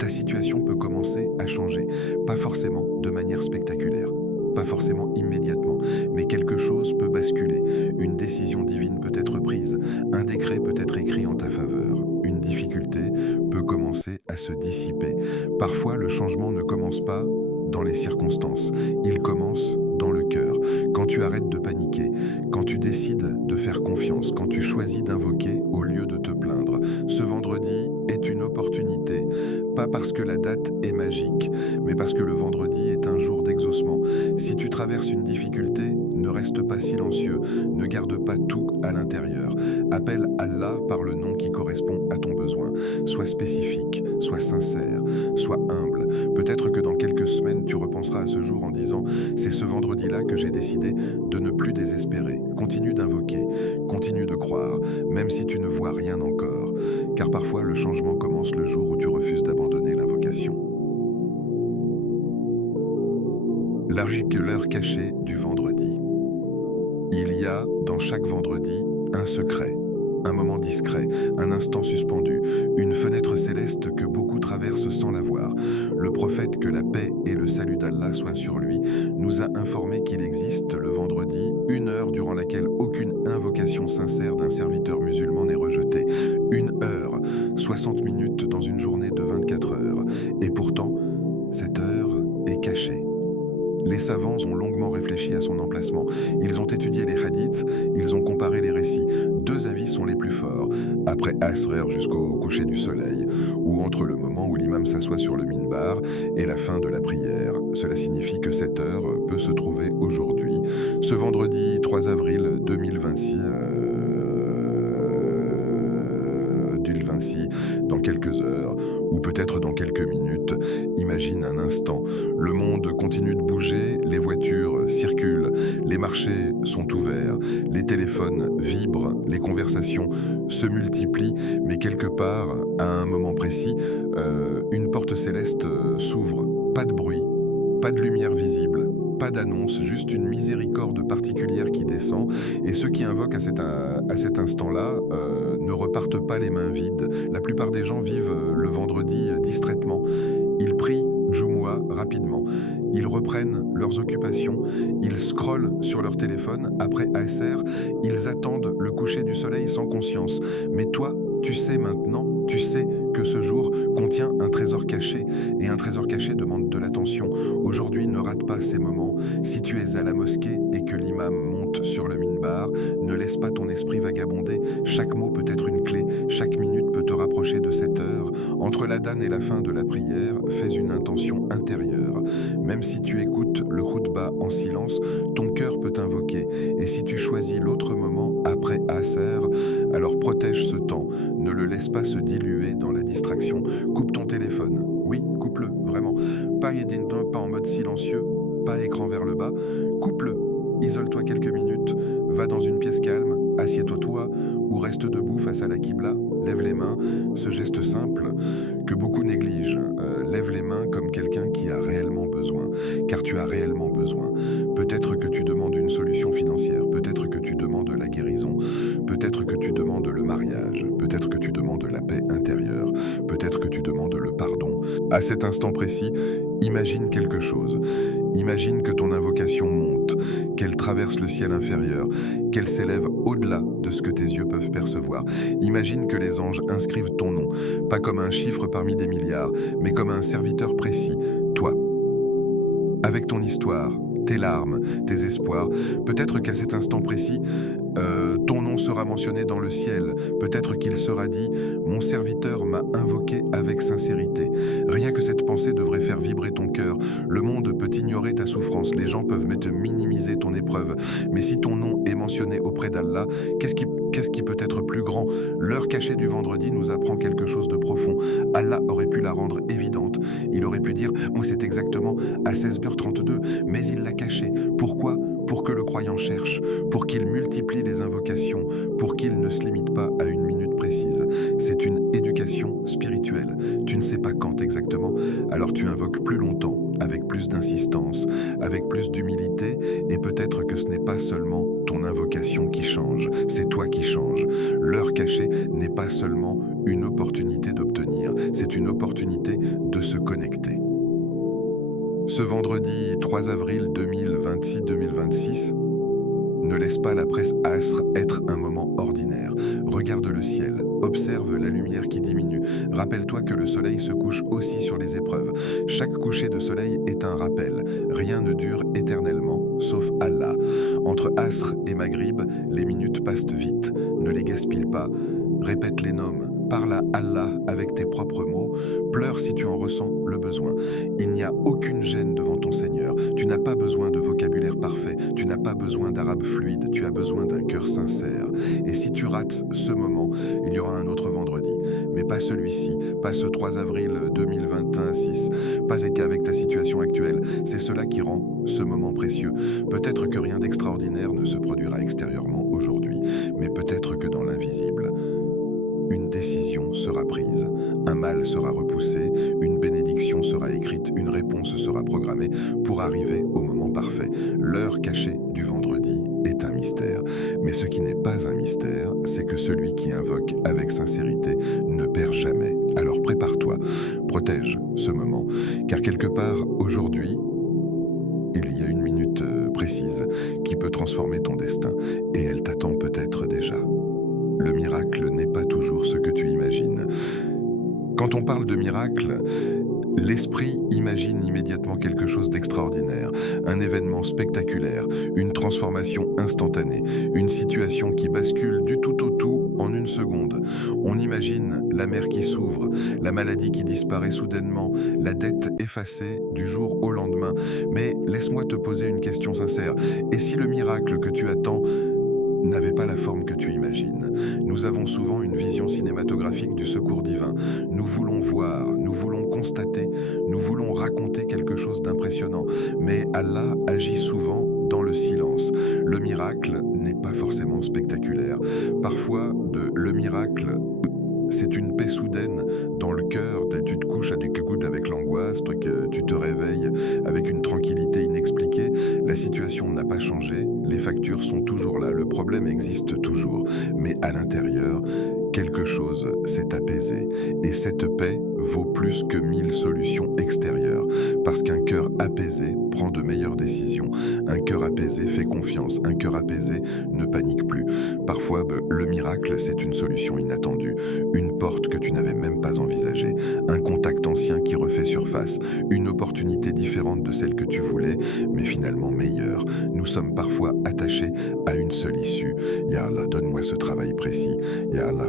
Ta situation peut commencer à changer. Pas forcément de manière spectaculaire. Pas forcément immédiatement, mais quelque chose peut basculer. Une décision divine peut être prise. Un décret peut être écrit en ta faveur. Une difficulté peut commencer à se dissiper. Parfois, le changement ne commence pas dans les circonstances. Il commence dans le cœur. Quand tu arrêtes de paniquer, quand tu décides de faire confiance, quand tu choisis d'invoquer au lieu de te plaindre. Ce vendredi est une opportunité. Pas parce que la date est magique, mais parce que le vendredi est un jour d'exaucement. Si tu traverses une difficulté, ne reste pas silencieux, ne garde pas tout à l'intérieur. Appelle Allah par le nom qui correspond à ton besoin. Sois spécifique, sois sincère, sois humble. Peut-être que dans quelques semaines, tu repenseras à ce jour en disant « C'est ce vendredi-là que j'ai décidé de ne plus désespérer ». Continue d'invoquer, continue de croire, même si tu ne vois rien encore. Car parfois, le changement commence le jour où tu refuses d'abandonner l'invocation. L'heure cachée du vendredi. Il y a, dans chaque vendredi, un secret, un moment discret, un instant suspendu, une fenêtre céleste que beaucoup traversent sans la voir. Le prophète, que la paix et le salut d'Allah soient sur lui, nous a informé qu'il existe le vendredi une heure durant laquelle aucune invocation sincère d'un serviteur musulman n'est rejetée. Une heure, 60 minutes dans une journée de 24 heures. Et pourtant, cette heure est cachée. Les savants ont longuement réfléchi à son emplacement. Ils ont étudié les hadiths, ils ont comparé les récits. Deux avis sont les plus forts, après Asr jusqu'au coucher du soleil, ou entre le moment où l'imam s'assoit sur le minbar et la fin de la prière. Cela signifie que cette heure peut se trouver aujourd'hui, ce vendredi 3 avril 2026, dans quelques heures, ou peut-être dans quelques minutes. Imagine un instant, le monde continue de bouger, les voitures circulent, les marchés sont ouverts, les téléphones vibrent, les conversations se multiplient, mais quelque part, à un moment précis, une porte céleste s'ouvre. Pas de bruit, pas de lumière visible, pas d'annonce, juste une miséricorde particulière qui descend, et ceux qui invoquent à cet instant-là ne repartent pas les mains vides. La plupart des gens vivent le vendredi distraitement. Ils prient Jumu'ah rapidement. Ils reprennent leurs occupations. Ils scrollent sur leur téléphone. Après Asr, ils attendent le coucher du soleil sans conscience. Mais toi, tu sais maintenant, tu sais que ce jour contient un trésor caché, et un trésor caché demande de l'attention. Aujourd'hui, ne rate pas ces moments. Si tu es à la mosquée et que l'imam monte sur le minbar, ne laisse pas ton esprit vagabonder. Chaque mot peut être une clé, chaque minute peut te rapprocher de cette heure. Entre l'adhan et la fin de la prière, fais une intention intérieure. Même si tu écoutes le khutba en silence, ton cœur peut t'invoquer. Et si tu choisis l'autre moment, après Asr, alors protège ce temps. Ne le laisse pas se diluer dans la distraction. Coupe ton téléphone. Oui, coupe-le, vraiment. Pas en mode silencieux, pas écran vers le bas. Coupe-le. Isole-toi quelques minutes. Va dans une pièce calme. Assieds-toi toi ou reste debout face à la Qibla. Lève les mains. Ce geste simple que beaucoup négligent. Lève les mains comme quelqu'un qui a réellement besoin. Car tu as réellement besoin. Peut-être que tu demandes une solution financière. Peut-être que tu demandes la guérison. Peut-être que tu demandes le mariage. Peut-être que tu demandes la paix intérieure. Peut-être que tu demandes le pardon. À cet instant précis, imagine quelque chose. Imagine que ton invocation monte, qu'elle traverse le ciel inférieur, qu'elle s'élève au-delà de ce que tes yeux peuvent percevoir. Imagine que les anges inscrivent ton nom, pas comme un chiffre parmi des milliards, mais comme un serviteur précis, toi. Avec ton histoire, tes larmes, tes espoirs, peut-être qu'à cet instant précis, ton nom sera mentionné dans le ciel. Peut-être qu'il sera dit « Mon serviteur m'a invoqué avec sincérité ». Rien que cette pensée devrait faire vibrer ton cœur. Le monde peut ignorer ta souffrance, les gens peuvent te minimiser ton épreuve. Mais si ton nom est mentionné auprès d'Allah, qu'est-ce qui peut être plus grand? L'heure cachée du vendredi nous apprend quelque chose de profond. Allah aurait pu la rendre évidente. Il aurait pu dire « Moi, c'est exactement à 16h32 », mais il l'a cachée. Pourquoi? Pour que le croyant cherche, pour qu'il multiplie les invocations, pour qu'il ne se limite pas à une minute précise. C'est une éducation spirituelle. Tu ne sais pas quand exactement, alors tu invoques plus longtemps, avec plus d'insistance, avec plus d'humilité, et peut-être que ce n'est pas seulement ton invocation qui change, c'est toi qui changes. L'heure cachée n'est pas seulement une opportunité d'obtenir, c'est une opportunité de se connecter. Ce vendredi 3 avril 2026, ne laisse pas la presse Asr être un moment ordinaire. Regarde le ciel, observe la lumière qui diminue. Rappelle-toi que le soleil se couche aussi sur les épreuves. Chaque coucher de soleil est un rappel. Rien ne dure éternellement, sauf Allah. Entre Asr et Maghrib, les minutes passent vite. Ne les gaspille pas. Répète les noms. Parle à Allah avec tes propres mots, pleure si tu en ressens le besoin. Il n'y a aucune gêne devant ton Seigneur. Tu n'as pas besoin de vocabulaire parfait, tu n'as pas besoin d'arabe fluide, tu as besoin d'un cœur sincère. Et si tu rates ce moment, il y aura un autre vendredi. Mais pas celui-ci, pas ce 3 avril 2026, pas avec ta situation actuelle. C'est cela qui rend ce moment précieux. Peut-être que rien d'extraordinaire ne se produira extérieurement aujourd'hui, mais peut-être que dans l'invisible, une décision sera prise, un mal sera repoussé, une bénédiction sera écrite, une réponse sera programmée pour arriver au moment parfait. L'heure cachée du vendredi est un mystère. Mais ce qui n'est pas un mystère, c'est que celui qui invoque avec sincérité ne perd jamais. Alors prépare-toi, protège ce moment, car quelque part aujourd'hui, il y a une minute précise qui peut transformer ton destin, et elle t'attend peut-être déjà. Le miracle n'est pas toujours ce que tu imagines. Quand on parle de miracle, l'esprit imagine immédiatement quelque chose d'extraordinaire, un événement spectaculaire, une transformation instantanée, une situation qui bascule du tout au tout en une seconde. On imagine la mer qui s'ouvre, la maladie qui disparaît soudainement, la dette effacée du jour au lendemain. Mais laisse-moi te poser une question sincère. Et si le miracle que tu attends n'avait pas la forme que tu imagines? Nous avons souvent une vision cinématographique du secours divin. Nous voulons voir, nous voulons constater, nous voulons raconter quelque chose d'impressionnant. Mais Allah agit souvent dans le silence. Le miracle n'est pas forcément spectaculaire. Parfois, le miracle, c'est une paix soudaine dans le cœur. Tu te couches avec l'angoisse, tu te réveilles avec une tranquillité inexpliquée. La situation n'a pas changé, les factures sont toujours là, le problème existe toujours. Mais à l'intérieur, quelque chose s'est apaisé. Et cette paix vaut plus que 1000 solutions extérieures. Parce qu'un cœur apaisé prend de meilleures décisions. Un cœur apaisé fait confiance. Un cœur apaisé ne panique plus. Parfois, le miracle, c'est une solution inattendue. Une porte que tu n'avais même pas envisagée. Un contact ancien qui refait surface. Une opportunité différente de celle que tu voulais, mais finalement meilleure. Nous sommes parfois attachés à une seule issue. Ya Allah, donne-moi ce travail précis. Ya Allah,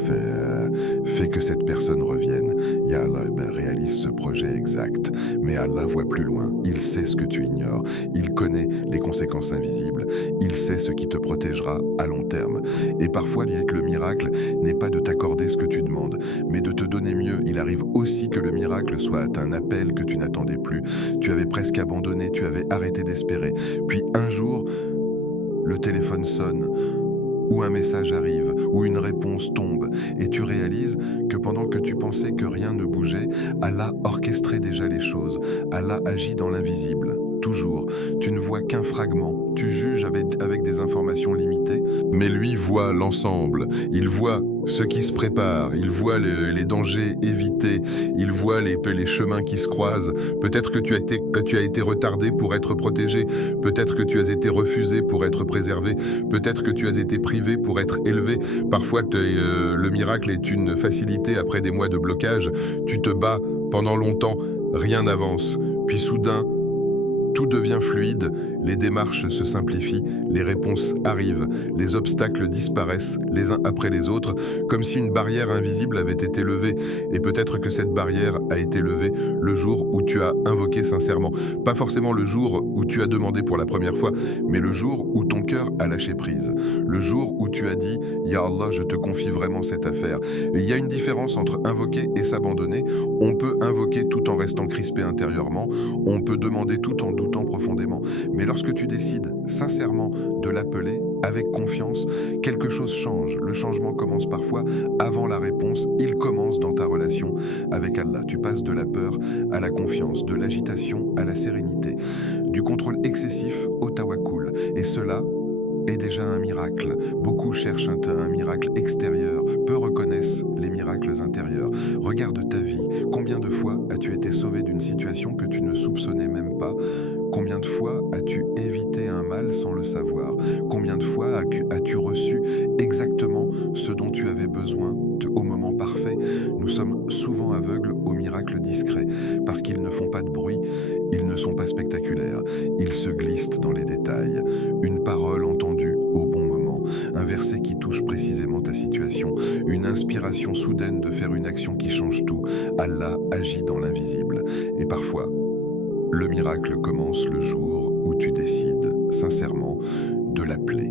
fais que cette personne revienne. Ya Allah, réalise ce projet exact. Mais Allah voit plus loin. Il sait ce que tu ignores. Il connaît les conséquences invisibles. Il sait ce qui te protégera à long terme. Et parfois, le miracle n'est pas de t'accorder ce que tu demandes, mais de te donner mieux. Il arrive aussi que le miracle soit un appel que tu n'attendais plus. Tu avais presque abandonné, tu avais arrêté d'espérer. Puis un jour, le téléphone sonne, ou un message arrive, ou une réponse tombe, et tu réalises que pendant que tu pensais que rien ne bougeait, Allah orchestrait déjà les choses. Allah agit dans l'invisible. Toujours, tu ne vois qu'un fragment, tu juges avec des informations limitées, mais lui voit l'ensemble, il voit ce qui se prépare, il voit les dangers évités, il voit les chemins qui se croisent. Peut-être que tu as été retardé pour être protégé, peut-être que tu as été refusé pour être préservé, peut-être que tu as été privé pour être élevé. Parfois, le miracle est une facilité après des mois de blocage. Tu te bats pendant longtemps, rien n'avance. Puis soudain, tout devient fluide, les démarches se simplifient, les réponses arrivent, les obstacles disparaissent les uns après les autres, comme si une barrière invisible avait été levée. Et peut-être que cette barrière a été levée le jour où tu as invoqué sincèrement. Pas forcément le jour où tu as demandé pour la première fois, mais le jour où ton cœur a lâché prise. Le jour où tu as dit « Ya Allah, je te confie vraiment cette affaire ». Il y a une différence entre invoquer et s'abandonner. On peut invoquer tout en restant crispé intérieurement, on peut demander tout en doutant profondément. Mais lorsque tu décides sincèrement de l'appeler avec confiance, quelque chose change. Le changement commence parfois avant la réponse. Il commence dans ta relation avec Allah. Tu passes de la peur à la confiance, de l'agitation à la sérénité, du contrôle excessif au tawakkul. Et cela est déjà un miracle. Beaucoup cherchent un miracle extérieur, peu reconnaissent les miracles intérieurs. Regarde ta vie. Combien de fois as-tu été sauvé d'une situation que tu ne soupçonnais même pas? Combien de fois as-tu évité un mal sans le savoir? Combien de fois as-tu reçu exactement ce dont tu avais besoin au moment parfait? Nous sommes souvent aveugles aux miracles discrets parce qu'ils ne font pas de bruit, ils ne sont pas spectaculaires, ils se glissent dans les détails. Une parole entendue au bon moment, un verset qui touche précisément ta situation, une inspiration soudaine de faire une action qui change tout. Allah agit dans l'invisible. Et parfois, le miracle commence le jour où tu décides sincèrement de l'appeler.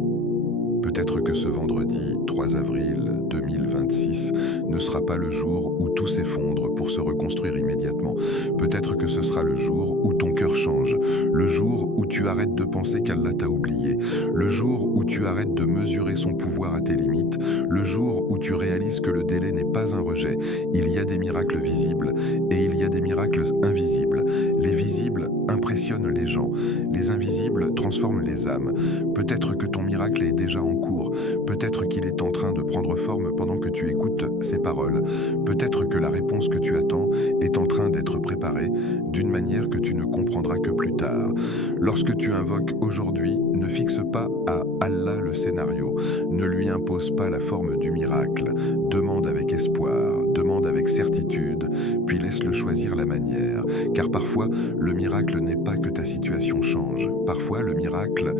Peut-être que ce vendredi 3 avril 2026 ne sera pas le jour où tout s'effondre pour se reconstruire immédiatement. Peut-être que ce sera le jour où ton cœur change, le jour où tu arrêtes de penser qu'Allah t'a oublié, le jour où tu arrêtes de mesurer son pouvoir à tes limites, le jour où tu réalises que le délai n'est pas un rejet. Il y a des miracles visibles et il y a des miracles invisibles. Les visibles impressionnent les gens, les invisibles transforment les âmes. Peut-être que ton miracle est déjà en cours, peut-être qu'il est en train de prendre forme pendant que tu écoutes ces paroles, peut-être que la réponse que tu attends est en train d'être préparée d'une manière que tu ne comprendras que plus tard. Lorsque tu invoques aujourd'hui, ne fixe pas à Allah le scénario, ne lui impose pas la forme du miracle, demande avec espoir, demande avec certitude, puis laisse-le choisir la manière, car parfois le miracle n'est pas que ta situation change, parfois le miracle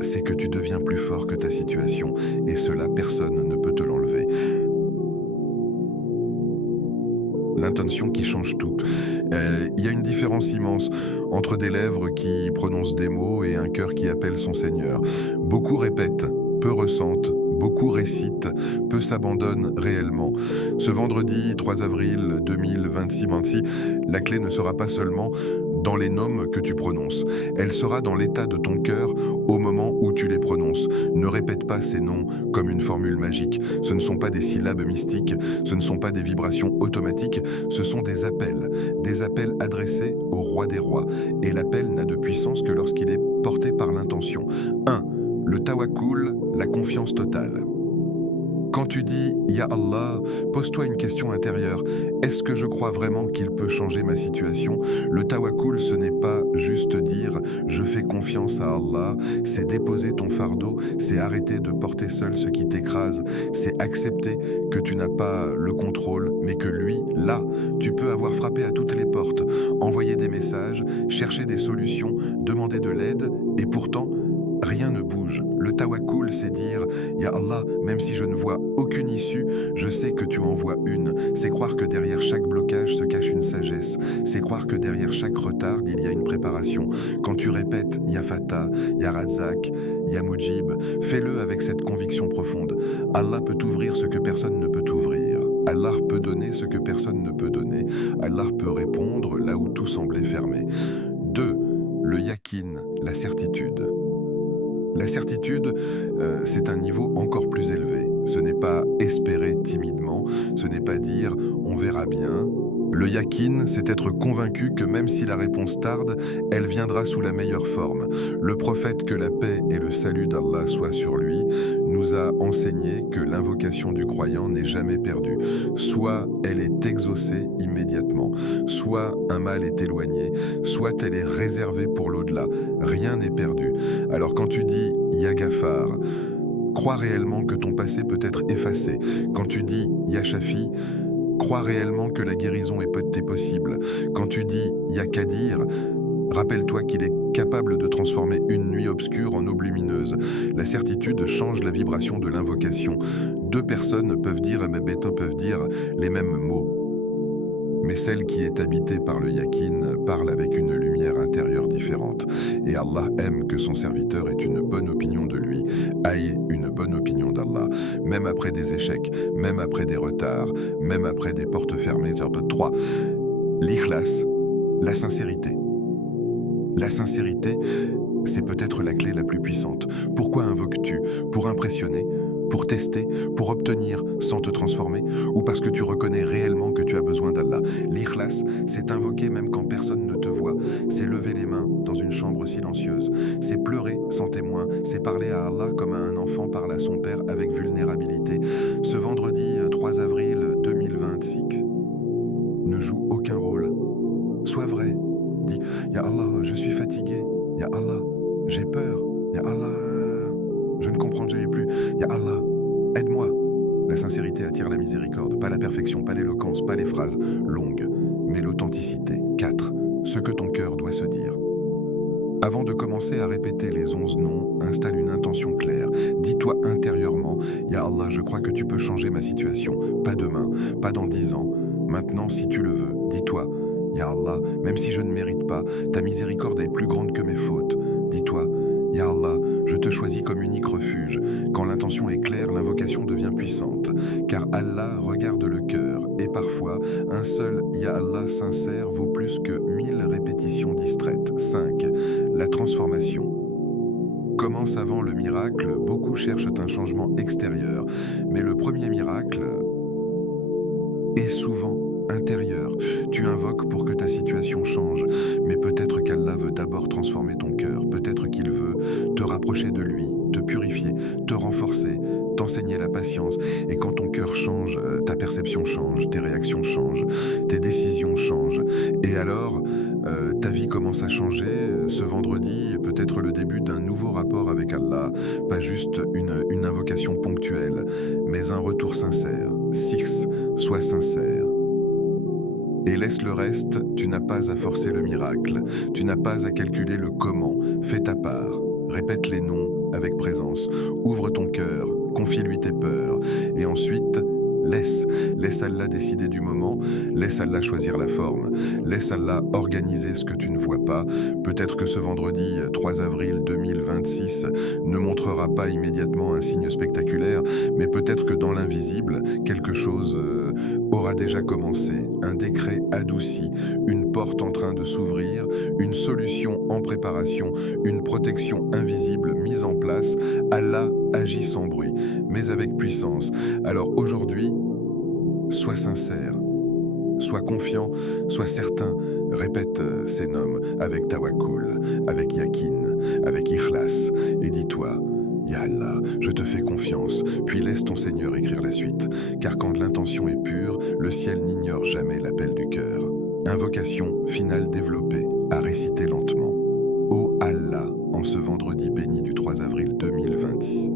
c'est que tu deviens plus fort que ta situation, et cela, personne ne peut te l'enlever. L'intention qui change tout. Il y a une différence immense entre des lèvres qui prononcent des mots et un cœur qui appelle son Seigneur. Beaucoup répètent, peu ressentent, beaucoup récitent, peu s'abandonnent réellement. Ce vendredi 3 avril 2026, la clé ne sera pas seulement dans les noms que tu prononces. Elle sera dans l'état de ton cœur au moment où tu les prononces. Ne répète pas ces noms comme une formule magique. Ce ne sont pas des syllabes mystiques, ce ne sont pas des vibrations automatiques, ce sont des appels adressés au roi des rois. Et l'appel n'a de puissance que lorsqu'il est porté par l'intention. 1. Le tawakkul, la confiance totale. Quand tu dis « Ya Allah », pose-toi une question intérieure. Est-ce que je crois vraiment qu'il peut changer ma situation? Le tawakkul, ce n'est pas juste dire « je fais confiance à Allah », c'est déposer ton fardeau, c'est arrêter de porter seul ce qui t'écrase, c'est accepter que tu n'as pas le contrôle, mais que lui, là, tu peux avoir frappé à toutes les portes, envoyer des messages, chercher des solutions, demander de l'aide, et pourtant, rien ne bouge. Le tawakkul, c'est dire « Ya Allah, même si je ne vois aucune issue, je sais que tu en vois une ». C'est croire que derrière chaque blocage se cache une sagesse. C'est croire que derrière chaque retard, il y a une préparation. Quand tu répètes « Ya Fatah »,« Ya Razak »,« Ya Mujib », fais-le avec cette conviction profonde. Allah peut ouvrir ce que personne ne peut ouvrir. Allah peut donner ce que personne ne peut donner. Allah peut répondre là où tout semblait fermé. 2. Le yakin, la certitude. La certitude, c'est un niveau encore plus élevé. Ce n'est pas espérer timidement, ce n'est pas dire « on verra bien ». Le yakin, c'est être convaincu que même si la réponse tarde, elle viendra sous la meilleure forme. Le prophète, que la paix et le salut d'Allah soient sur lui, nous nous a enseigné que l'invocation du croyant n'est jamais perdue. Soit elle est exaucée immédiatement, soit un mal est éloigné, soit elle est réservée pour l'au-delà. Rien n'est perdu. Alors quand tu dis « Ya Ghaffar », crois réellement que ton passé peut être effacé. Quand tu dis « Ya Shafi », crois réellement que la guérison est possible. Quand tu dis « Ya Qadir », rappelle-toi qu'il est capable de transformer une nuit obscure en aube lumineuse. La certitude change la vibration de l'invocation. Deux personnes peuvent dire les mêmes mots. Mais celle qui est habitée par le yakin parle avec une lumière intérieure différente. Et Allah aime que son serviteur ait une bonne opinion de lui, aille une bonne opinion d'Allah, même après des échecs, même après des retards, même après des portes fermées. 3. L'ikhlas, la sincérité. La sincérité, c'est peut-être la clé la plus puissante. Pourquoi invoques-tu? Pour impressionner? Pour tester? Pour obtenir sans te transformer? Ou parce que tu reconnais réellement que tu as besoin d'Allah? L'ikhlas, c'est invoquer même quand personne ne te voit. C'est lever les mains dans une chambre silencieuse. C'est pleurer sans témoin. C'est parler à Allah comme un enfant parle à son père avec vulnérabilité. Ce vendredi 3 avril 2026, ne joue aucun rôle. Sois vrai. Dis, Ya Allah, je suis fatigué. Ya Allah, j'ai peur. Ya Allah, je ne comprends plus. Ya Allah, aide-moi. La sincérité attire la miséricorde, pas la perfection, pas l'éloquence, pas les phrases longues, mais l'authenticité. 4. Ce que ton cœur doit se dire. Avant de commencer à répéter les 11 noms, installe une intention claire. Dis-toi intérieurement, Ya Allah, je crois que tu peux changer ma situation. Pas demain, pas dans 10 ans. Maintenant, si tu le veux, dis-toi, Ya Allah, même si je ne mérite pas, ta miséricorde est plus grande que mes fautes. Dis-toi, Ya Allah, je te choisis comme unique refuge. Quand l'intention est claire, l'invocation devient puissante. Car Allah regarde le cœur, et parfois, un seul Ya Allah sincère vaut plus que 1000 répétitions distraites. 5. La transformation. Commence avant le miracle, beaucoup cherchent un changement extérieur. Mais le premier miracle est souvent intérieur. Tu invoques pour que ta situation change, mais peut-être qu'Allah veut d'abord transformer ton cœur, peut-être qu'il veut te rapprocher de lui, te purifier, te renforcer, t'enseigner la patience. Et quand ton cœur change, ta perception change, tes réactions changent, tes décisions changent. Et alors, ta vie commence à changer. Ce vendredi peut être le début d'un nouveau rapport avec Allah, pas juste une invocation ponctuelle, mais un retour sincère. 6. Sois sincère. Et laisse le reste, tu n'as pas à forcer le miracle, tu n'as pas à calculer le comment, fais ta part, répète les noms avec présence, ouvre ton cœur, confie-lui tes peurs, et ensuite, laisse Allah décider du moment, laisse Allah choisir la forme, laisse Allah organiser ce que tu ne vois pas. Peut-être que ce vendredi 3 avril 2026 ne montrera pas immédiatement un signe spectaculaire, mais peut-être que dans l'invisible, quelque chose aura déjà commencé, un décret adouci, une porte en train de s'ouvrir, une solution en préparation, une protection invisible mise en place. Allah agit sans bruit, mais avec puissance. Alors aujourd'hui, sois sincère, sois confiant, sois certain. Répète ces noms avec tawakkul, avec yakin, avec ikhlas, et dis-toi, Ya Allah, je te fais confiance, puis laisse ton Seigneur écrire la suite, car quand l'intention est pure, le ciel n'ignore jamais l'appel du cœur. Invocation finale développée, à réciter lentement. Ô Allah, en ce vendredi béni du 3 avril 2026,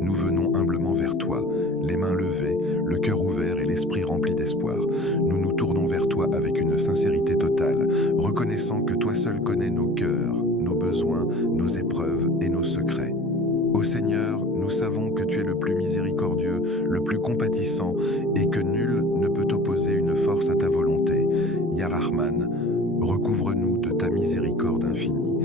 nous venons humblement vers toi, les mains levées, le cœur ouvert et l'esprit rempli d'espoir. Nous nous tournons vers toi avec une sincérité totale, reconnaissant que toi seul connais nos cœurs, nos besoins, nos épreuves et nos secrets. Ô Seigneur, nous savons que tu es le plus miséricordieux, le plus compatissant, et que nul ne peut opposer une force à ta volonté. Ya Rahman, recouvre-nous de ta miséricorde infinie.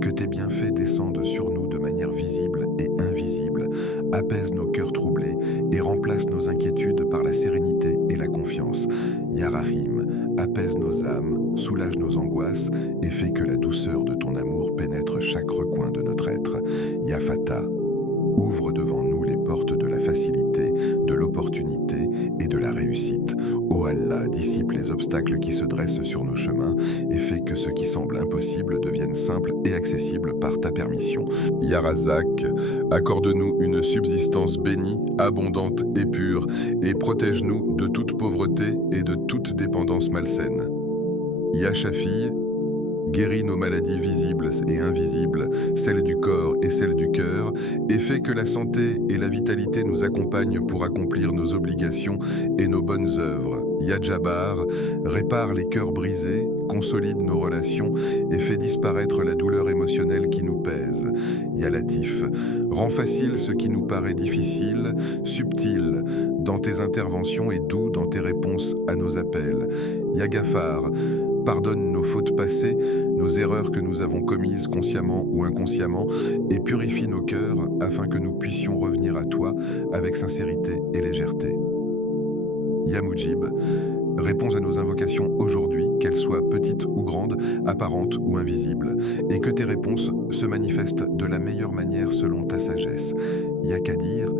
Que tes bienfaits descendent sur nous de manière visible et invisible, apaise nos cœurs troublés et remplace nos inquiétudes par la sérénité et la confiance. Ya Rahim, apaise nos âmes, soulage nos angoisses et fais que la douceur de ton amour pénètre chaque recoin de notre être. Ya Fatah, Ouvre devant nous les portes de la facilité, de l'opportunité et de la réussite. Ô Allah, dissipe les obstacles qui se dressent sur nos chemins et fais que ce qui semble impossible devienne simple et accessible par ta permission. Ya Razak, accorde-nous une subsistance bénie, abondante et pure, et protège-nous de toute pauvreté et de toute dépendance malsaine. Ya Shafi, guéris nos maladies visibles et invisibles, celles du corps et celles du cœur, et fais que la santé et la vitalité nous accompagnent pour accomplir nos obligations et nos bonnes œuvres. Ya Jabbar, répare les cœurs brisés, consolide nos relations et fais disparaître la douleur émotionnelle qui nous pèse. Ya Latif, rends facile ce qui nous paraît difficile, subtil dans tes interventions et doux dans tes réponses à nos appels. Ya Ghaffar, pardonne nos fautes passées, nos erreurs que nous avons commises consciemment ou inconsciemment, et purifie nos cœurs afin que nous puissions revenir à toi avec sincérité et légèreté. Ya Mujib, réponds à nos invocations aujourd'hui, qu'elles soient petites ou grandes, apparentes ou invisibles, et que tes réponses se manifestent de la meilleure manière selon ta sagesse. Ya Qadir,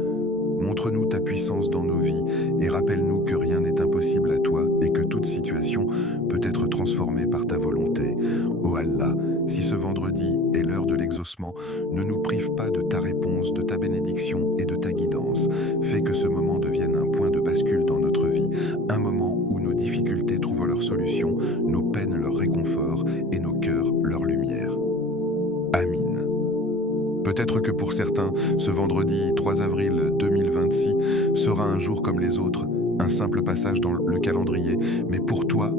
montre-nous ta puissance dans nos vies et rappelle-nous que rien n'est impossible à toi et que toute situation peut être transformée par ta volonté. Ô Allah, si ce vendredi est l'heure de l'exaucement, ne nous prive pas de ta réponse, de ta bénédiction et de ta guidance. Fais que ce moment devienne un point de bascule dans notre vie, un moment où nos difficultés trouvent leur solution, nos peines leur réconfort et nos cœurs leur lumière. Amin. Peut-être que pour certains, ce vendredi 3 avril 2026 sera un jour comme les autres, un simple passage dans le calendrier, mais pour toi,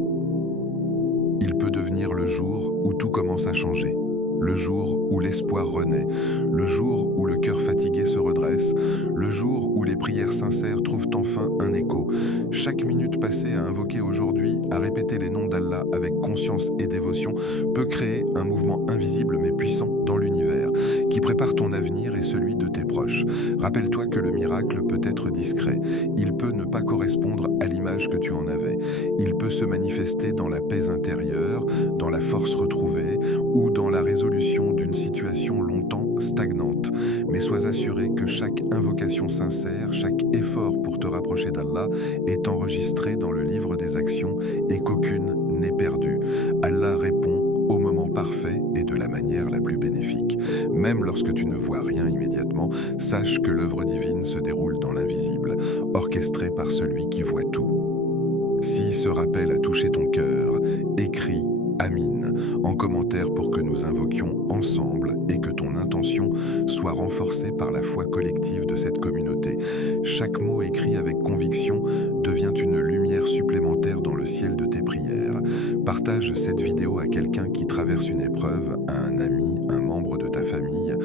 il peut devenir le jour où tout commence à changer, le jour où l'espoir renaît, le jour où le cœur fatigué se redresse, le jour où les prières sincères trouvent enfin un écho. Chaque minute passée à invoquer aujourd'hui, à répéter les noms d'Allah avec conscience et dévotion, peut créer un mouvement invisible mais puissant dans l'univers, qui prépare ton avenir et celui de tes proches. Rappelle-toi que le miracle peut être discret, il peut ne pas correspondre à l'image que tu en avais, il peut se manifester dans la paix intérieure, dans la force retrouvée ou dans la résolution d'une situation longtemps stagnante. Mais sois assuré que chaque invocation sincère, chaque effort pour te rapprocher d'Allah est enregistré dans le livre des actions et qu'aucune n'est perdue. Allah répond au moment parfait et de la manière la plus bénéfique. Même lorsque tu ne vois rien immédiatement, sache que l'œuvre divine se déroule dans l'invisible, orchestrée par celui qui voit tout. Si ce rappel a touché ton cœur, écris Amin en commentaire pour que nous invoquions ensemble et que ton intention soit renforcée par la foi collective de cette communauté. Chaque mot écrit avec conviction devient une lumière supplémentaire dans le ciel de tes prières. Partage cette vidéo à quelqu'un qui traverse une épreuve, à un ami, un membre de ta famille,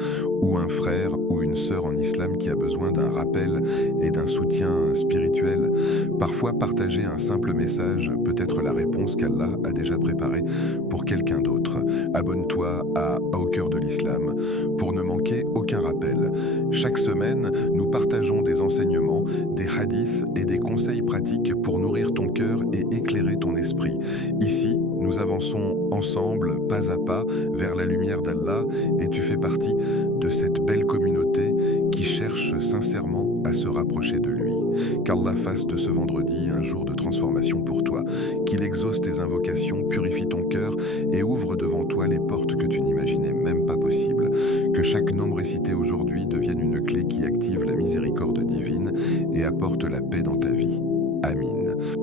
ou un frère ou une sœur en islam qui a besoin d'un rappel et d'un soutien spirituel. Parfois, partager un simple message peut être la réponse qu'Allah a déjà préparée pour quelqu'un d'autre. Abonne-toi à Au cœur de l'islam pour ne manquer aucun rappel. Chaque semaine, nous partageons des enseignements, des hadiths et des conseils pratiques pour nourrir ton cœur et éclairer ton esprit. Ici, nous avançons ensemble, pas à pas, vers la lumière d'Allah et tu fais partie de cette belle communauté qui cherche sincèrement à se rapprocher de lui. Qu'Allah fasse de ce vendredi un jour de transformation pour toi, qu'il exauce tes invocations, purifie ton cœur et ouvre devant toi les portes que tu n'imaginais même pas possibles. Que chaque nom récité aujourd'hui devienne une clé qui active la miséricorde divine et apporte la paix dans ta vie. Amin.